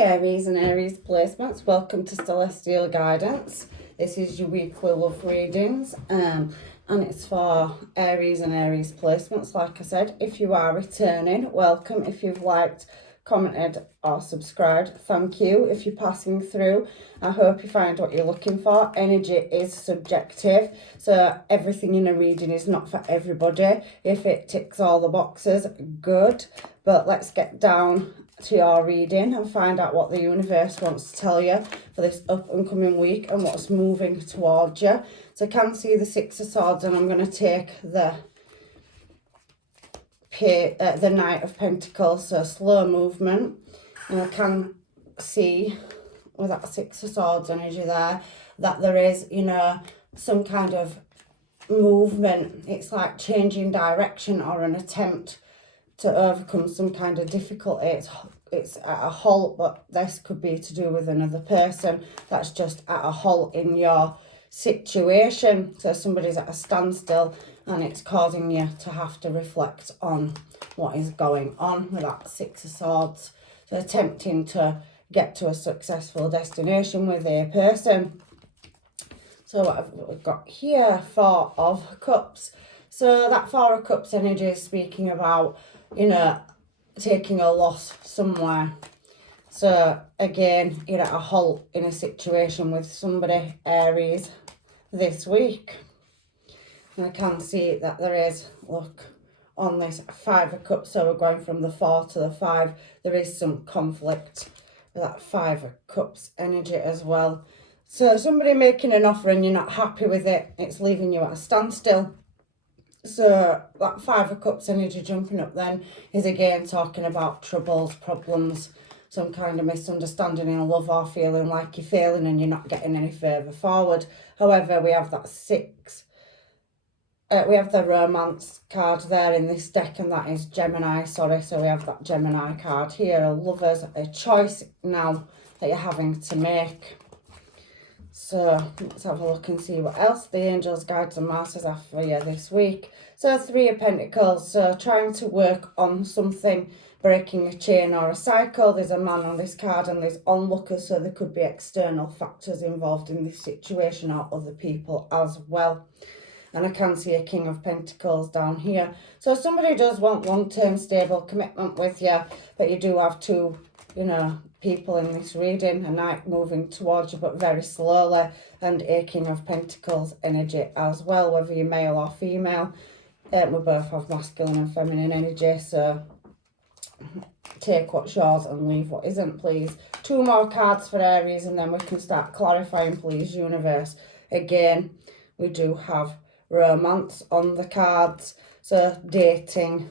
Aries and Aries placements. Welcome to Celestial Guidance. This is your weekly love readings and it's for Aries and Aries placements. Like I said, if you are returning, welcome. If you've liked, commented or subscribed, thank you. If you're passing through, I hope you find what you're looking for. Energy is subjective, so everything in a reading is not for everybody. If it ticks all the boxes, good. But let's get down to your reading and find out what the universe wants to tell you for this up and coming week and what's moving towards you. So I can see the Six of Swords, and I'm going to take the Knight of Pentacles, so slow movement. And I can see with that Six of Swords energy there that there is, you know, some kind of movement. It's like changing direction or an attempt to overcome some kind of difficulty. It's at a halt, but this could be to do with another person that's just at a halt in your situation. So somebody's at a standstill and it's causing you to have to reflect on what is going on with that Six of Swords. So attempting to get to a successful destination with a person. So what have we got here? Four of Cups. So that Four of Cups energy is speaking about, you know, taking a loss somewhere. So again, you're at a halt in a situation with somebody, Aries, this week. And I can see that there is, look, on this Five of Cups, so we're going from the 4 to the 5, there is some conflict with that Five of Cups energy as well. So somebody making an offer and you're not happy with it, it's leaving you at a standstill. So that Five of Cups energy jumping up then is again talking about troubles, problems, some kind of misunderstanding in love or feeling like you're failing and you're not getting any further forward. However, we have that we have the Romance card there in this deck, and that is Gemini, sorry. So we have that Gemini card here, a Lovers, a choice now that you're having to make. So let's have a look and see what else the angels, guides and masters have for you this week. So Three of Pentacles, so trying to work on something, breaking a chain or a cycle. There's a man on this card and there's onlookers, so there could be external factors involved in this situation or other people as well. And I can see a King of Pentacles down here. So somebody does want long-term stable commitment with you, but you do have two, you know, people in this reading, a Knight moving towards you but very slowly, and a King of Pentacles energy as well, whether you're male or female. We both have masculine and feminine energy, so take what's yours and leave what isn't, please. Two more cards for Aries and then we can start clarifying, please, universe. Again, we do have romance on the cards, so dating,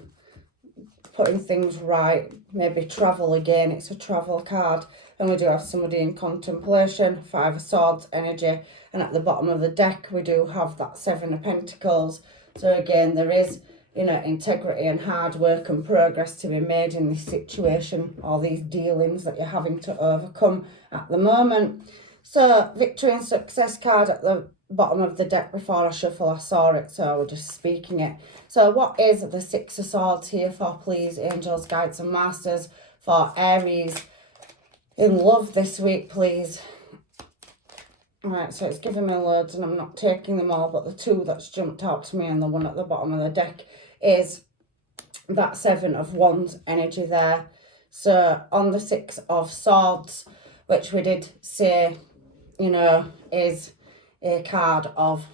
putting things right, maybe travel again, it's a travel card. And we do have somebody in contemplation, Five of Swords energy, and at the bottom of the deck we do have that Seven of Pentacles. So again, there is, you know, integrity and hard work and progress to be made in this situation or these dealings that you're having to overcome at the moment. So victory and success card at the bottom of the deck. Before I shuffle, I saw it, so we're just speaking it. So what is the Six of Swords here for, please, angels, guides and masters, for Aries in love this week, please? Right, so it's giving me loads and I'm not taking them all, but the two that's jumped out to me and the one at the bottom of the deck is that Seven of Wands energy there. So on the Six of Swords, which we did say, you know, is a card of,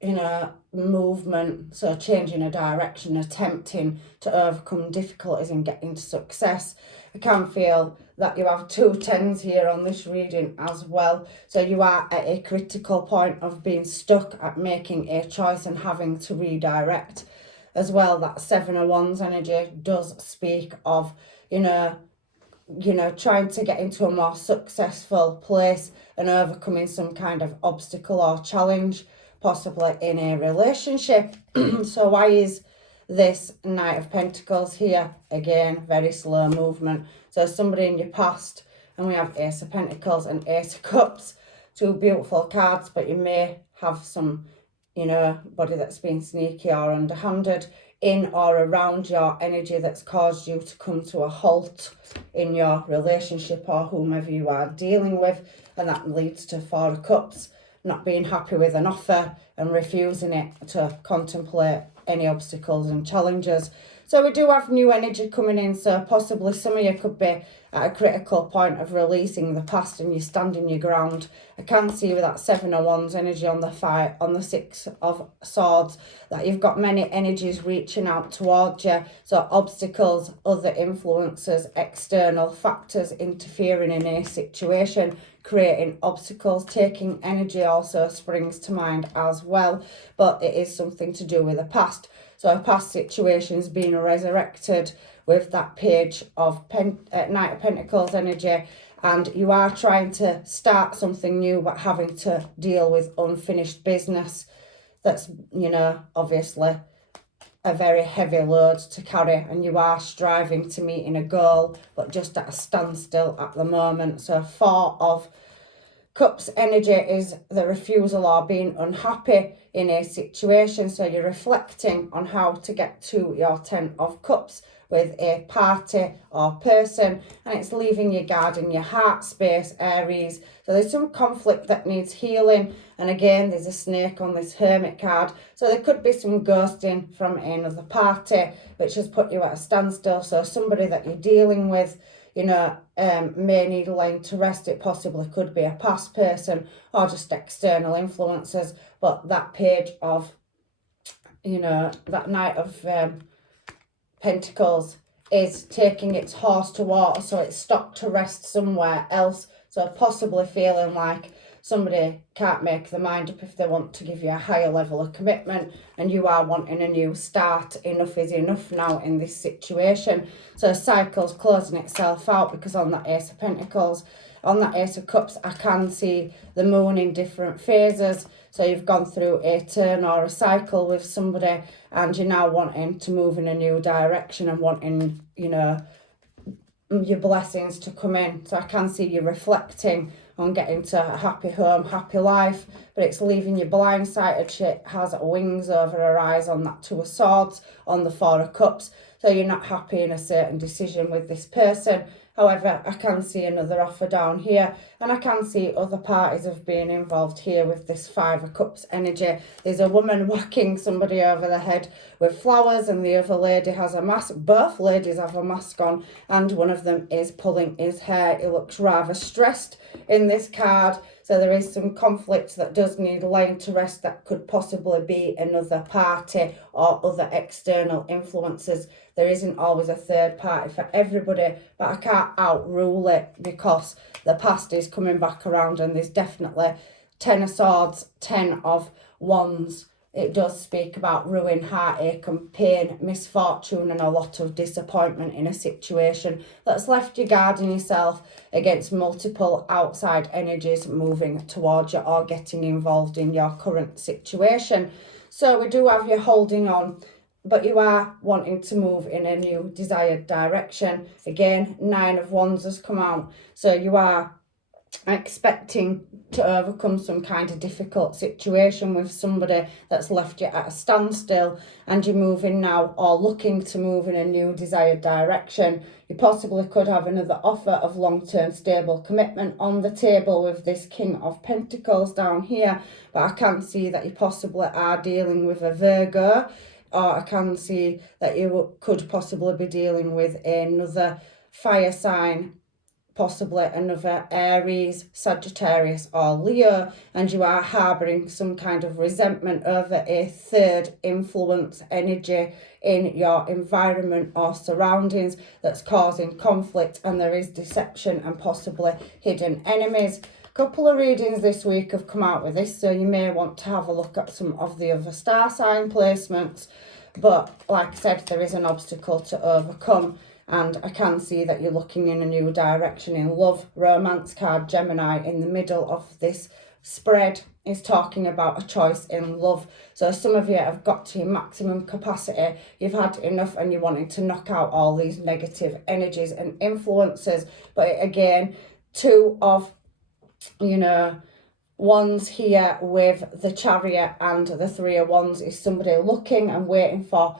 you know, movement, so changing a direction, attempting to overcome difficulties and getting to success. I can feel that you have two tens here on this reading as well, so you are at a critical point of being stuck at making a choice and having to redirect as well. That Seven of Wands energy does speak of, you know, trying to get into a more successful place and overcoming some kind of obstacle or challenge, possibly in a relationship. So why is this Knight of Pentacles here? Again, very slow movement. So somebody in your past, and we have Ace of Pentacles and Ace of Cups, two beautiful cards, but you may have some, you know, body that's been sneaky or underhanded in or around your energy that's caused you to come to a halt in your relationship or whomever you are dealing with. And that leads to Four of Cups, not being happy with an offer and refusing it to contemplate any obstacles and challenges. So we do have new energy coming in, so possibly some of you could be at a critical point of releasing the past and you're standing your ground. I can see with that Seven of Wands energy on the fight, on the Six of Swords, that you've got many energies reaching out towards you. So obstacles, other influences, external factors interfering in a situation, creating obstacles. Taking energy also springs to mind as well, but it is something to do with the past. So a past situation's being resurrected with that Page of Knight of Pentacles energy, and you are trying to start something new but having to deal with unfinished business. That's, you know, obviously a very heavy load to carry, and you are striving to meeting a goal but just at a standstill at the moment. So Four of Cups energy is the refusal or being unhappy in a situation. So you're reflecting on how to get to your Ten of Cups with a party or person, and it's leaving your guard in your heart space, Aries. So there's some conflict that needs healing, and again there's a snake on this Hermit card. So there could be some ghosting from another party which has put you at a standstill. So somebody that you're dealing with, you know, may need laying to rest. It possibly could be a past person or just external influences. But that Page of, you know, that Knight of Pentacles is taking its horse to water, so it's stopped to rest somewhere else. So possibly feeling like somebody can't make their mind up if they want to give you a higher level of commitment, and you are wanting a new start. Enough is enough now in this situation. So cycle's closing itself out, because on that Ace of Pentacles, on that Ace of Cups, I can see the moon in different phases. So you've gone through a turn or a cycle with somebody, and you're now wanting to move in a new direction and wanting, you know, your blessings to come in. So I can see you reflecting on getting to a happy home, happy life, but it's leaving you blindsided. She has wings over her eyes on that Two of Swords, on the Four of Cups. So you're not happy in a certain decision with this person. However, I can see another offer down here, and I can see other parties have been involved here with this Five of Cups energy. There's a woman whacking somebody over the head with flowers, and the other lady has a mask. Both ladies have a mask on, and one of them is pulling his hair. He looks rather stressed in this card. So there is some conflict that does need laying to rest. That could possibly be another party or other external influences. There isn't always a third party for everybody, but I can't outrule it because the past is coming back around, and there's definitely Ten of Swords, Ten of Wands. It does speak about ruin, heartache and pain, misfortune and a lot of disappointment in a situation that's left you guarding yourself against multiple outside energies moving towards you or getting involved in your current situation. So we do have you holding on, but you are wanting to move in a new desired direction. Again, Nine of Wands has come out. So you are expecting to overcome some kind of difficult situation with somebody that's left you at a standstill, and you're moving now or looking to move in a new desired direction. You possibly could have another offer of long-term stable commitment on the table with this King of Pentacles down here, but I can see that you possibly are dealing with a Virgo, or I can see that you could possibly be dealing with another fire sign, possibly another Aries, Sagittarius or Leo, and you are harbouring some kind of resentment over a third influence energy in your environment or surroundings that's causing conflict, and there is deception and possibly hidden enemies. A couple of readings this week have come out with this, so you may want to have a look at some of the other star sign placements, but like I said, there is an obstacle to overcome. And I can see that you're looking in a new direction in love. Romance card, Gemini, in the middle of this spread is talking about a choice in love. So some of you have got to your maximum capacity. You've had enough and you're wanting to knock out all these negative energies and influences. But again, Two of, you know, Wands here with the Chariot and the Three of Wands is somebody looking and waiting for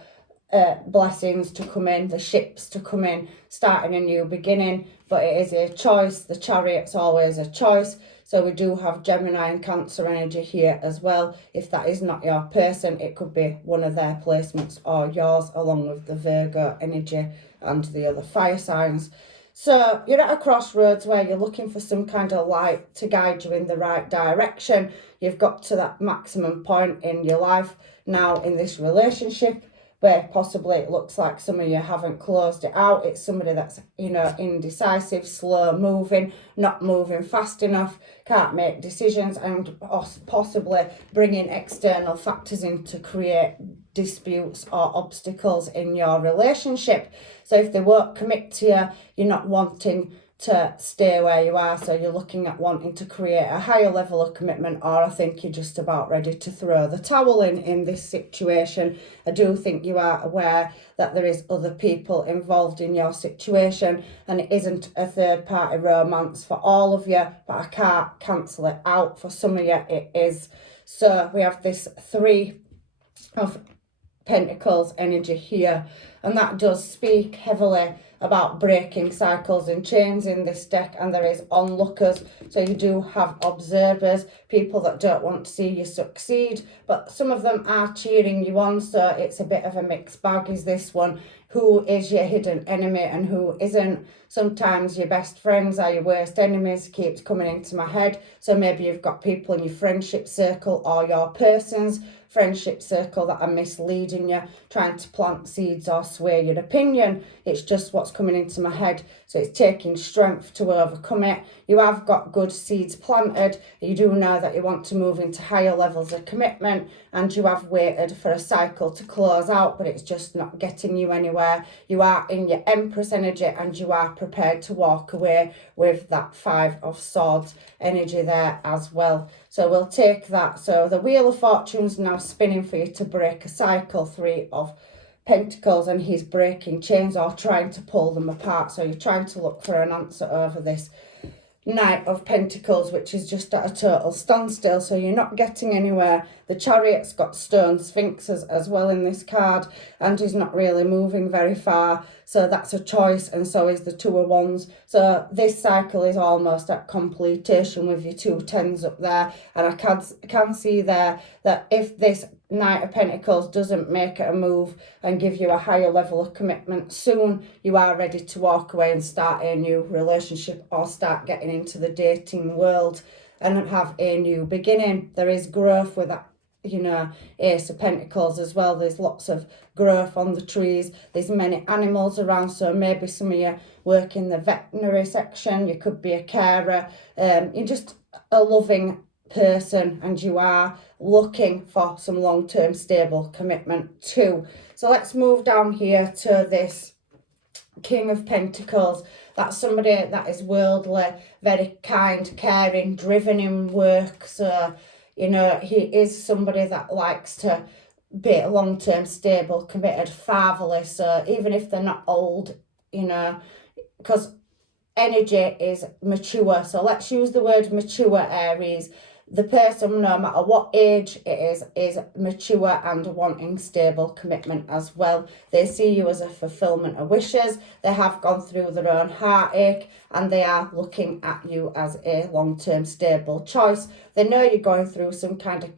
blessings to come in, the ships to come in, starting a new beginning, but it is a choice. The Chariot's always a choice. So we do have Gemini and Cancer energy here as well. If that is not your person, it could be one of their placements or yours, along with the Virgo energy and the other fire signs. So you're at a crossroads where you're looking for some kind of light to guide you in the right direction. You've got to that maximum point in your life now in this relationship, where possibly it looks like some of you haven't closed it out. It's somebody that's, you know, indecisive, slow moving, not moving fast enough, can't make decisions, and possibly bringing external factors in to create disputes or obstacles in your relationship. So if they won't commit to you, you're not wanting to stay where you are, so you're looking at wanting to create a higher level of commitment, or I think you're just about ready to throw the towel in this situation. I do think you are aware that there is other people involved in your situation, and it isn't a third party romance for all of you, but I can't cancel it out. For some of you it is. So we have this 3 of Pentacles energy here, and that does speak heavily about breaking cycles and chains in this deck. And there is onlookers, so you do have observers, people that don't want to see you succeed, but some of them are cheering you on. So it's a bit of a mixed bag, is this one. Who is your hidden enemy and who isn't? Sometimes your best friends are your worst enemies, keeps coming into my head. So maybe you've got people in your friendship circle or your person's friendship circle that are misleading you, trying to plant seeds or sway your opinion. It's just what's coming into my head. So it's taking strength to overcome it. You have got good seeds planted. You do know that you want to move into higher levels of commitment, and you have waited for a cycle to close out, but it's just not getting you anywhere. You are in your Empress energy, and you are prepared to walk away with that 5 of Swords energy there as well. So we'll take that. So the Wheel of Fortune's now spinning for you to break a cycle. 3 of Pentacles, and he's breaking chains or trying to pull them apart. So you're trying to look for an answer over this Knight of Pentacles, which is just at a total standstill, so you're not getting anywhere. The Chariot's got stone sphinxes as well in this card, and he's not really moving very far, so that's a choice, and so is the 2 of Wands. So this cycle is almost at completion with your 2 tens up there, and I can see there that if this Knight of Pentacles doesn't make it a move and give you a higher level of commitment soon, you are ready to walk away and start a new relationship, or start getting into the dating world and have a new beginning. There is growth with that, you know, Ace of Pentacles as well. There's lots of growth on the trees. There's many animals around, so maybe some of you work in the veterinary section. You could be a carer. You're just a loving person, and you are looking for some long-term stable commitment too. So let's move down here to this King of Pentacles. That's somebody that is worldly, very kind, caring, driven in work. So, you know, he is somebody that likes to be long-term stable, committed, fatherly. So even if they're not old, you know, because energy is mature. So let's use the word mature, Aries. The person, no matter what age it is mature and wanting stable commitment as well. They see you as a fulfillment of wishes. They have gone through their own heartache, and they are looking at you as a long-term stable choice. They know you're going through some kind of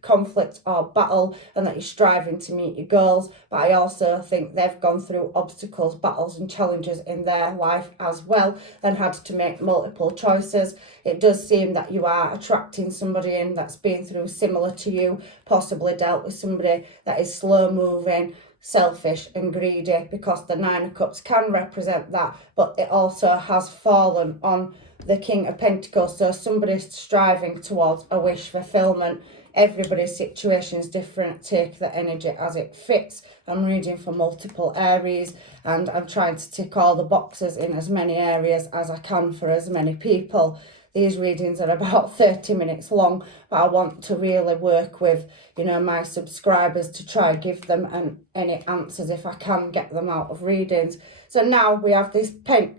conflict or battle, and that you're striving to meet your goals, but I also think they've gone through obstacles, battles and challenges in their life as well, and had to make multiple choices. It does seem that you are attracting somebody in that's been through similar to you, possibly dealt with somebody that is slow moving, selfish and greedy, because the 9 of Cups can represent that, but it also has fallen on the King of Pentacles. So somebody's striving towards a wish fulfillment. Everybody's situation is different. Take the energy as it fits. I'm reading for multiple Aries, and I'm trying to tick all the boxes in as many areas as I can for as many people. these readings are about 30 minutes long, but I want to really work with, you know, my subscribers to try and give them any answers if I can get them out of readings. So now we have this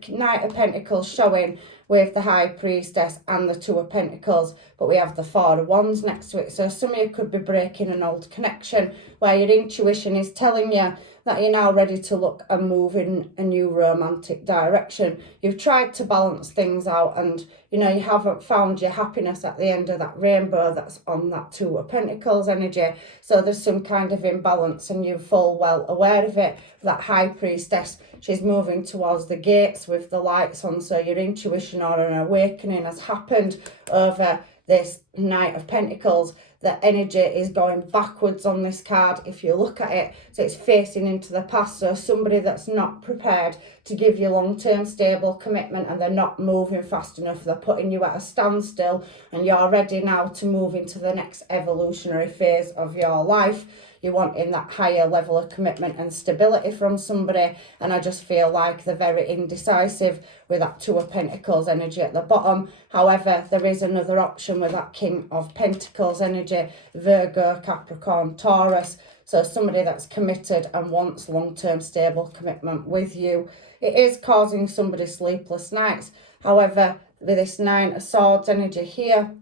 Knight of Pentacles showing with the High Priestess and the Two of Pentacles, but we have the Four of Wands next to it. So some of you could be breaking an old connection where your intuition is telling you that you're now ready to look and move in a new romantic direction. You've tried to balance things out and, you know, you haven't found your happiness at the end of that rainbow that's on that Two of Pentacles energy. So there's some kind of imbalance and you're full well aware of it. That High Priestess, she's moving towards the gates with the lights on. So your intuition or an awakening has happened over this Knight of Pentacles. The energy is going backwards on this card if you look at it. So it's facing into the past. So somebody that's not prepared to give you long-term stable commitment and they're not moving fast enough. They're putting you at a standstill and you're ready now to move into the next evolutionary phase of your life. You're wanting that higher level of commitment and stability from somebody. And I just feel like they're very indecisive with that Two of Pentacles energy at the bottom. However, there is another option with that King of Pentacles energy, Virgo, Capricorn, Taurus. So somebody that's committed and wants long-term stable commitment with you. It is causing somebody sleepless nights. However, with this Nine of Swords energy here,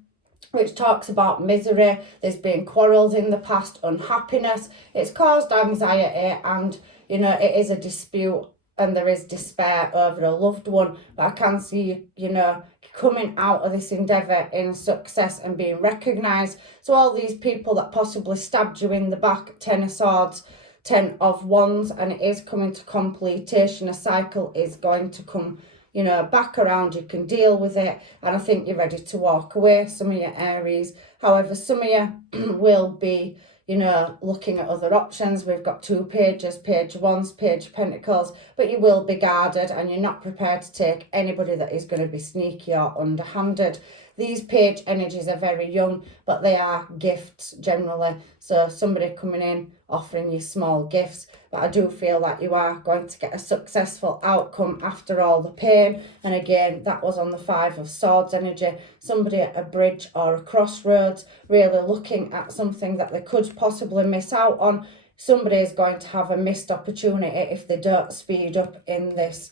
which talks about misery, there's been quarrels in the past, unhappiness, it's caused anxiety and, you know, it is a dispute and there is despair over a loved one. But I can see, you know, coming out of this endeavour in success and being recognised. So all these people that possibly stabbed you in the back, Ten of Swords, Ten of Wands, and it is coming to completion. A cycle is going to come, you know, back around. You can deal with it and I think you're ready to walk away, some of your Aries. However, some of you will be, you know, looking at other options. We've got two pages, Page of Wands, Page of Pentacles, but you will be guarded and you're not prepared to take anybody that is going to be sneaky or underhanded. These page energies are very young, but they are gifts generally. So somebody coming in, offering you small gifts. But I do feel that you are going to get a successful outcome after all the pain. And again, that was on the Five of Swords energy. Somebody at a bridge or a crossroads, really looking at something that they could possibly miss out on. Somebody is going to have a missed opportunity if they don't speed up in this,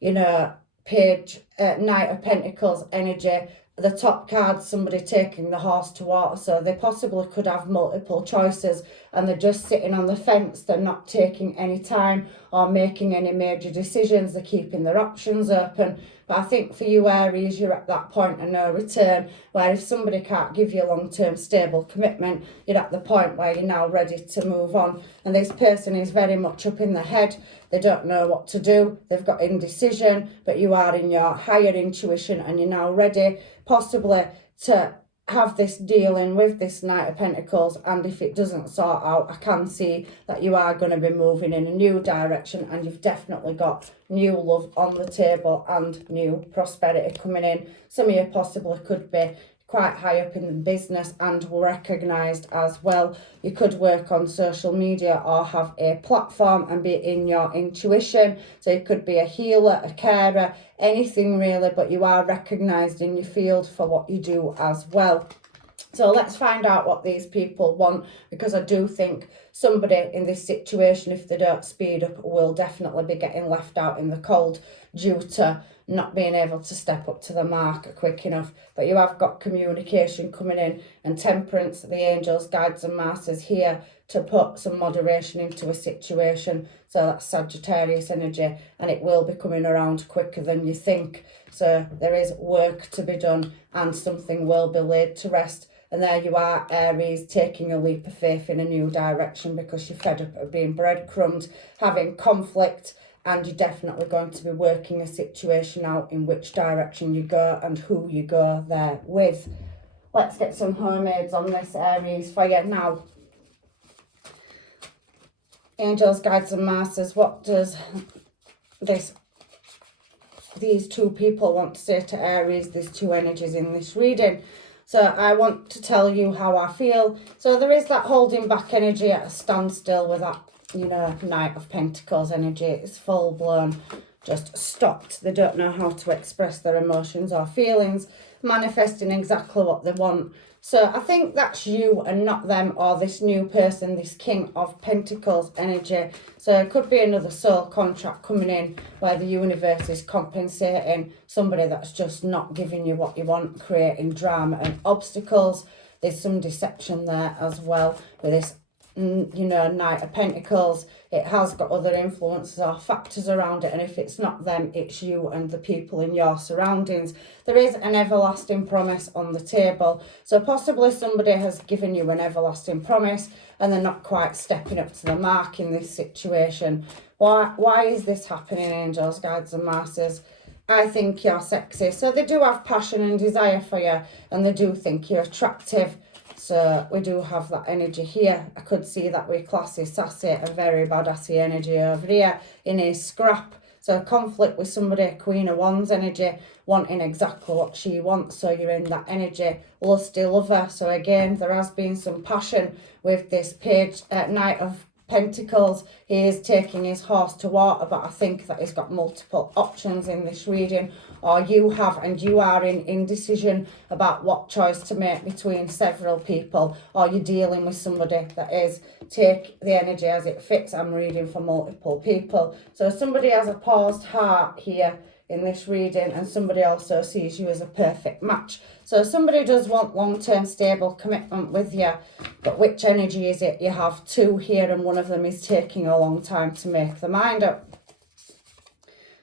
you know, Knight of Pentacles energy. The top card, somebody taking the horse to water, so they possibly could have multiple choices and they're just sitting on the fence. They're not taking any time or making any major decisions. They're keeping their options open. But I think for you Aries, you're at that point of no return where if somebody can't give you long-term stable commitment, you're at the point where you're now ready to move on. And this person is very much up in the head. They don't know what to do. They've got indecision, but you are in your higher intuition and you're now ready possibly to have this dealing with this Knight of Pentacles. And if it doesn't sort out, I can see that you are going to be moving in a new direction and you've definitely got new love on the table and new prosperity coming in. Some of you possibly could be quite high up in the business and recognised as well. You could work on social media or have a platform and be in your intuition. So you could be a healer, a carer, anything really, but you are recognised in your field for what you do as well. So let's find out what these people want, because I do think somebody in this situation, if they don't speed up, will definitely be getting left out in the cold due to not being able to step up to the mark quick enough. But you have got communication coming in and temperance, the angels, guides and masters here to put some moderation into a situation. So that's Sagittarius energy and it will be coming around quicker than you think. So there is work to be done and something will be laid to rest. And there you are, Aries, taking a leap of faith in a new direction because you're fed up of being breadcrumbed, having conflict, and you're definitely going to be working a situation out in which direction you go and who you go there with. Let's get some mermaids on this, Aries, for you now. Angels, guides and masters, what does these two people want to say to Aries, these two energies in this reading? So I want to tell you how I feel. So there is that holding back energy at a standstill with that, you know, Knight of Pentacles energy. It's full blown just stopped. They don't know how to express their emotions or feelings, manifesting exactly what they want. So I think that's you and not them, or this new person, this King of Pentacles energy. So it could be another soul contract coming in where the universe is compensating somebody that's just not giving you what you want, creating drama and obstacles. There's some deception there as well with this, you know, Knight of Pentacles. It has got other influences or factors around it, and if it's not them, it's you and the people in your surroundings. There is an everlasting promise on the table, so possibly somebody has given you an everlasting promise and they're not quite stepping up to the mark in this situation. Why is this happening, angels, guides and masters? I think you're sexy, so they do have passion and desire for you, and they do think you're attractive. So we do have that energy here. I could see that with classy, sassy, a very badassy energy over here in a scrap. So conflict with somebody, Queen of Wands energy, wanting exactly what she wants. So you're in that energy, lusty lover. So again, there has been some passion with this page, Knight of Pentacles. He is taking his horse to water, but I think that he's got multiple options in this reading, or you have, and you are in indecision about what choice to make between several people, or you're dealing with somebody that is, take the energy as it fits. I'm reading for multiple people. So somebody has a paused heart here in this reading, and somebody also sees you as a perfect match. So somebody does want long-term stable commitment with you, but which energy is it? You have two here, and one of them is taking a long time to make the mind up.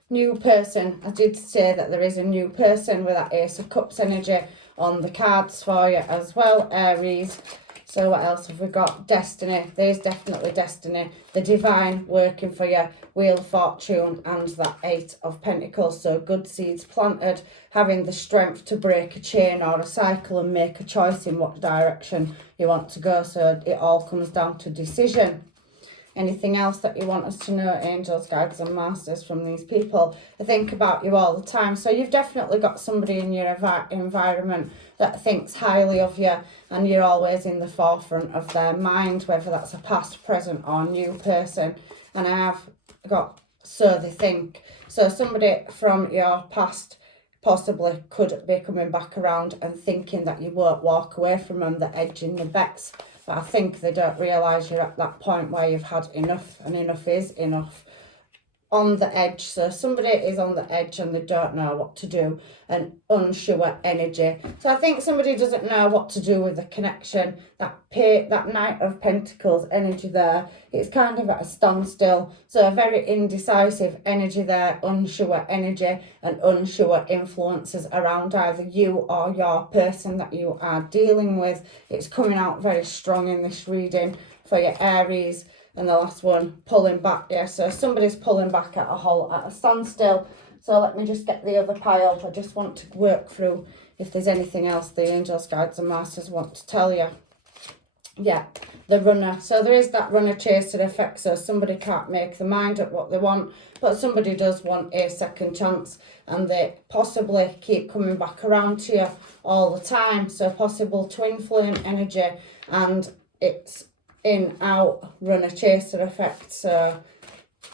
New person. I did say that there is a new person with that Ace of Cups energy on the cards for you as well, Aries. So what else have we got? Destiny. There's definitely destiny. The divine working for you. Wheel of Fortune and that Eight of Pentacles. So good seeds planted. Having the strength to break a chain or a cycle and make a choice in what direction you want to go. So it all comes down to decision. Anything else that you want us to know, angels, guides and masters, from these people? I think about you all the time. So you've definitely got somebody in your environment that thinks highly of you, and you're always in the forefront of their mind, whether that's a past, present or new person. And I have got so they think. So somebody from your past possibly could be coming back around and thinking that you won't walk away from them, they're edging the bets. But I think they don't realise you're at that point where you've had enough, and enough is enough. On the edge. So somebody is on the edge and they don't know what to do, an unsure energy. So I think somebody doesn't know what to do with the connection. That Knight of Pentacles energy there, it's kind of at a standstill. So a very indecisive energy there, unsure energy, and unsure influences around either you or your person that you are dealing with. It's coming out very strong in this reading for your Aries. And the last one, pulling back. Yeah, so somebody's pulling back at a standstill. So let me just get the other pile. I just want to work through if there's anything else the angels, guides and masters want to tell you. Yeah, the runner. So there is that runner chaser effect. So somebody can't make their mind up what they want, but somebody does want a second chance, and they possibly keep coming back around to you all the time. So possible twin flame energy, and it's in, out, runner chaser effect. So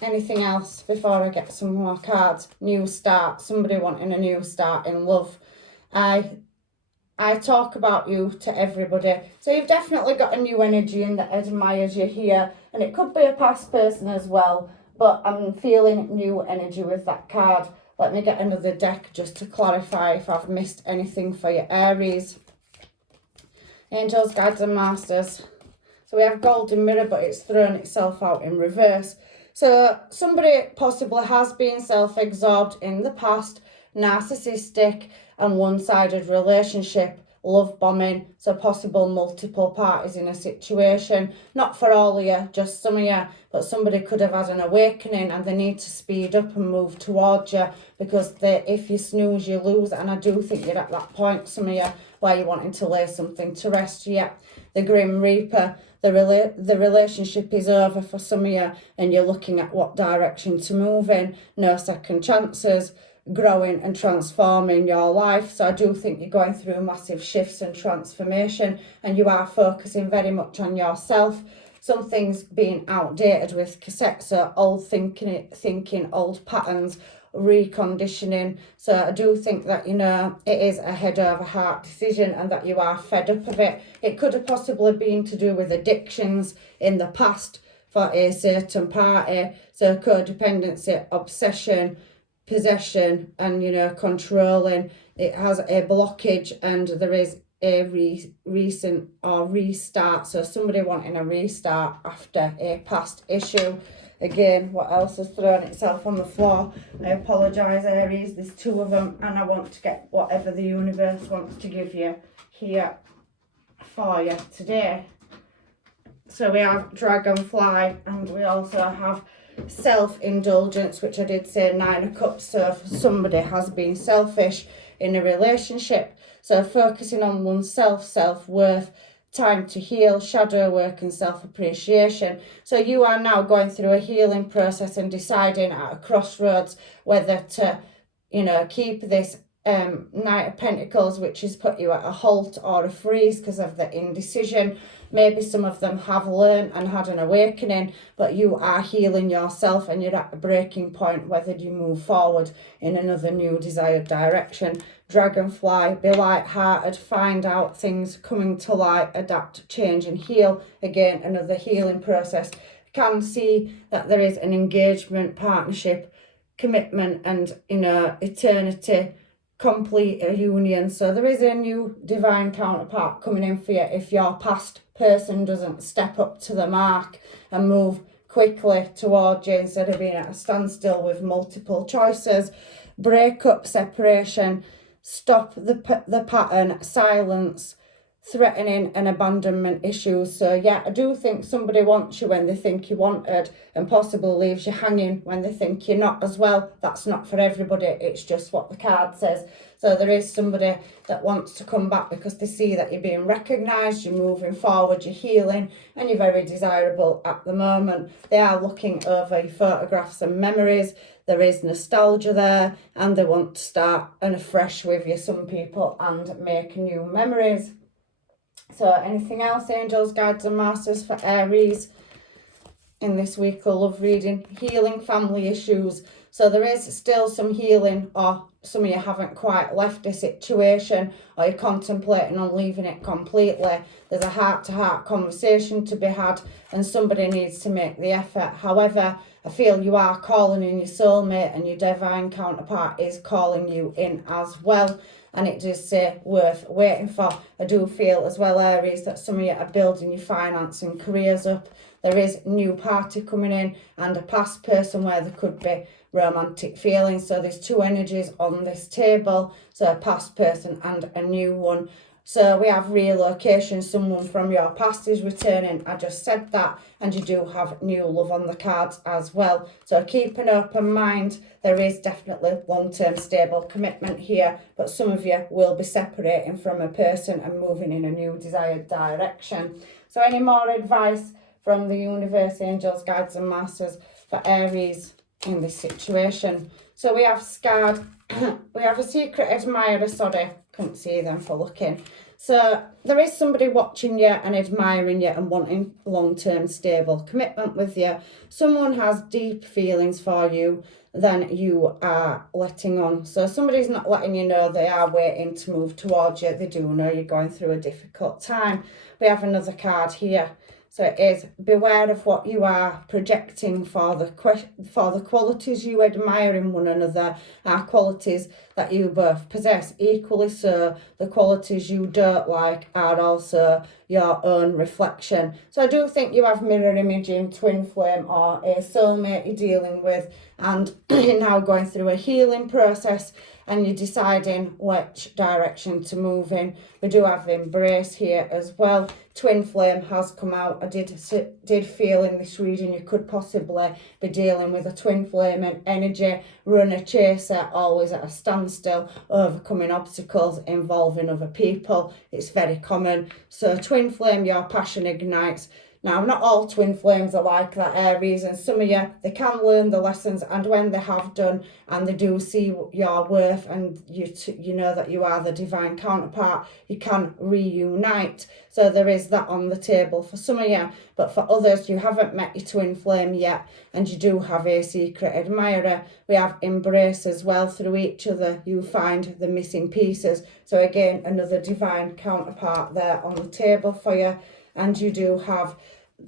anything else before I get some more cards? New start. Somebody wanting a new start in love. I talk about you to everybody. So you've definitely got a new energy in that admires you here, and it could be a past person as well, but I'm feeling new energy with that card. Let me get another deck just to clarify if I've missed anything for your Aries. Angels, guides and masters. So we have golden mirror, but it's thrown itself out in reverse. So somebody possibly has been self-absorbed in the past, narcissistic and one-sided relationship, love bombing. So possible multiple parties in a situation. Not for all of you, just some of you, but somebody could have had an awakening and they need to speed up and move towards you, because if you snooze, you lose. And I do think you're at that point, some of you, where you're wanting to lay something to rest. Yeah, the Grim Reaper. The relationship is over for some of you, and you're looking at what direction to move in. No second chances, growing and transforming your life. So I do think you're going through massive shifts and transformation, and you are focusing very much on yourself. something's being outdated with cassettes, so old thinking, old patterns, reconditioning. So I do think that, you know, it is a head over heart decision and that you are fed up of it. It could have possibly been to do with addictions in the past for a certain party, so codependency, obsession, possession, and, you know, controlling. It has a blockage, and there is a recent or restart, so somebody wanting a restart after a past issue. Again, what else has thrown itself on the floor? I apologise, Aries, there's two of them, and I want to get whatever the universe wants to give you here for you today. So we have dragonfly, and we also have self-indulgence, which I did say 9 of cups. So if somebody has been selfish in a relationship, so focusing on oneself, self-worth, time to heal, shadow work, and self-appreciation. So you are now going through a healing process and deciding at a crossroads whether to, you know, keep this Knight of Pentacles, which has put you at a halt or a freeze because of the indecision. Maybe some of them have learned and had an awakening, but you are healing yourself and you're at a breaking point whether you move forward in another new desired direction. Dragonfly, be light-hearted, find out things coming to light, adapt, change and heal. Again, another healing process. Can see that there is an engagement, partnership, commitment and, you know, eternity, complete a union. So there is a new divine counterpart coming in for you if your past person doesn't step up to the mark and move quickly towards you instead of being at a standstill with multiple choices. Breakup, separation, stop the pattern, silence, threatening and abandonment issues. So yeah, I do think somebody wants you when they think you wanted, and possibly leaves you hanging when they think you're not as well. That's not for everybody, it's just what the card says. So there is somebody that wants to come back because they see that you're being recognised, you're moving forward, you're healing, and you're very desirable at the moment. They are looking over your photographs and memories. There is nostalgia there, and they want to start afresh with you, some people, and make new memories. So anything else, angels, guides and masters, for Aries in this weekly love reading? Healing family issues. So there is still some healing, or some of you haven't quite left a situation, or you're contemplating on leaving it completely. There's a heart-to-heart conversation to be had, and somebody needs to make the effort. However, I feel you are calling in your soulmate, and your divine counterpart is calling you in as well. And it does say worth waiting for. I do feel as well, Aries, that some of you are building your finance and careers up. There is new party coming in and a past person where there could be romantic feelings. So there's two energies on this table. So a past person and a new one. So we have relocation, someone from your past is returning. I just said that. And you do have new love on the cards as well. So keep an open mind. There is definitely long-term stable commitment here. But some of you will be separating from a person and moving in a new desired direction. So any more advice from the universe, angels, guides and masters for Aries in this situation? So we have scarred. We have a secret admirer, sorry, couldn't see them for looking. So there is somebody watching you and admiring you and wanting long-term stable commitment with you. Someone has deep feelings for you than you are letting on. So somebody's not letting you know, they are waiting to move towards you. They do know you're going through a difficult time. We have another card here. So it is, beware of what you are projecting for the qualities you admire in one another are qualities that you both possess. Equally so, the qualities you don't like are also your own reflection. So I do think you have mirror imaging, twin flame, or a soulmate you're dealing with, and you're now going through a healing process and you're deciding which direction to move in. We do have embrace here as well. Twin flame has come out. I did feel in this reading you could possibly be dealing with a twin flame and energy, runner, chaser, always at a standstill, overcoming obstacles, involving other people. It's very common. So twin flame, your passion ignites. Now, not all twin flames are like that, Aries, and some of you, they can learn the lessons, and when they have done and they do see your worth and you know that you are the divine counterpart, you can reunite. So there is that on the table for some of you, but for others, you haven't met your twin flame yet and you do have a secret admirer. We have embrace as well. Through each other, you find the missing pieces. So again, another divine counterpart there on the table for you. And you do have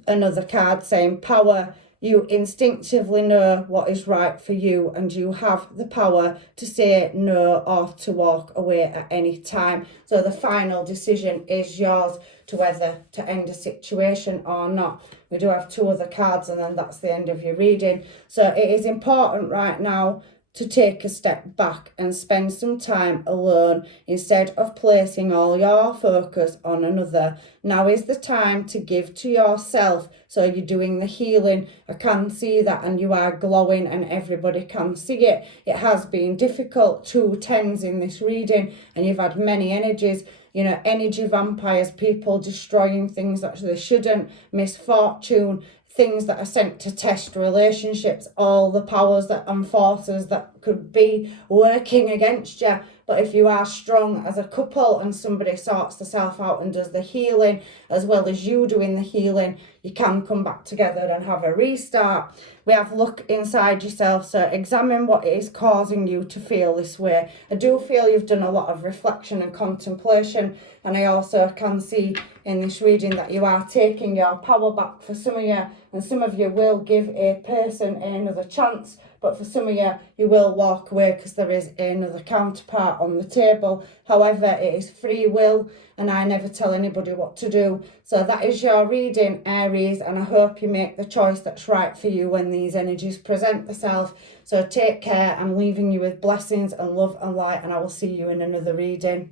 another card saying power. You instinctively know what is right for you, and you have the power to say no or to walk away at any time. So the final decision is yours to whether to end a situation or not. We do have 2 other cards, and then that's the end of your reading. So it is important right now to take a step back and spend some time alone instead of placing all your focus on another. Now is the time to give to yourself. So you're doing the healing. I can see that, and you are glowing and everybody can see it. It has been difficult, 2 tens in this reading, and you've had many energies. You know, energy vampires, people destroying things that they shouldn't, misfortune, things that are sent to test relationships, all the powers that and forces that could be working against you. But if you are strong as a couple and somebody sorts themselves out and does the healing as well as you doing the healing, you can come back together and have a restart. We have look inside yourself, so examine what is causing you to feel this way. I do feel you've done a lot of reflection and contemplation, and I also can see in this reading that you are taking your power back for some of you, and some of you will give a person another chance, but for some of you, you will walk away because there is another counterpart on the table. However, it is free will, and I never tell anybody what to do. So that is your reading, Aries, and I hope you make the choice that's right for you when these energies present themselves. So take care. I'm leaving you with blessings and love and light, and I will see you in another reading.